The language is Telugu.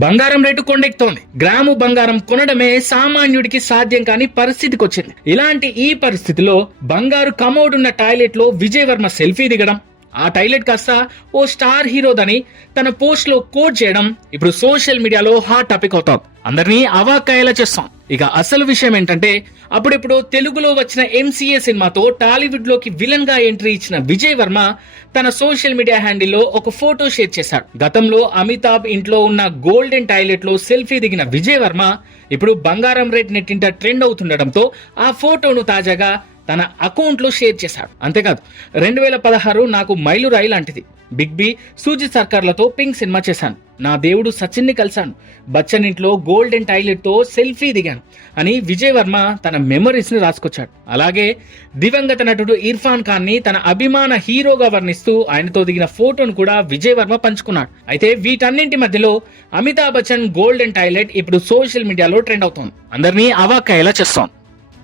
బంగారం రేటు కొండెక్కుతోంది. గ్రాము బంగారం కొనడమే సామాన్యుడికి సాధ్యం కాని పరిస్థితికి వచ్చింది. ఇలాంటి ఈ పరిస్థితిలో బంగారు కమోడ్ ఉన్న టాయిలెట్ లో విజయ్ వర్మ సెల్ఫీ దిగడం, ఆ టాయిలెట్ కాస్త ఓ స్టార్ హీరోదని తన పోస్ట్ లో కోట్ చేయడం ఇప్పుడు సోషల్ మీడియాలో హాట్ టాపిక్ అవుతోంది. అందరినీ అవాక్కయ్యేలా చేస్తాం. ఇక అసలు విషయం ఏంటంటే, అప్పుడెప్పుడు తెలుగులో వచ్చిన ఎంసీఏ సినిమాతో టాలీవుడ్ లోకి విలన్ గా ఎంట్రీ ఇచ్చిన విజయ్ వర్మ తన సోషల్ మీడియా హ్యాండిల్లో ఒక ఫోటో షేర్ చేశాడు. గతంలో అమితాబ్ ఇంట్లో ఉన్న గోల్డెన్ టాయిలెట్ లో సెల్ఫీ దిగిన విజయ్ వర్మ ఇప్పుడు బంగారం రేట్ నెట్టింట ట్రెండ్ అవుతుండటంతో ఆ ఫోటోను తాజాగా తన అకౌంట్ లో షేర్ చేశాడు. అంతేకాదు, 2016 నాకు మైలురాయి లాంటిది. బిగ్ బి, సూజిత్ సర్కార్లతో పింక్ సినిమా చేశాను. నా దేవుడు సచిన్ ని కలిశాను. బచ్చన్ ఇంట్లో గోల్డెన్ టాయిలెట్ తో సెల్ఫీ దిగాను అని విజయ్ వర్మ తన మెమరీస్ ని రాసుకొచ్చాడు. అలాగే దివంగత నటుడు ఇర్ఫాన్ ఖాన్ ని తన అభిమాన హీరోగా వర్ణిస్తూ ఆయనతో దిగిన ఫోటోను కూడా విజయ్ వర్మ పంచుకున్నాడు. అయితే వీటన్నింటి మధ్యలో అమితాబ్ బచ్చన్ గోల్డెన్ టాయిలెట్ ఇప్పుడు సోషల్ మీడియాలో ట్రెండ్ అవుతోంది. అందరినీ అవాక్కయ్యేలా చేస్తోంది.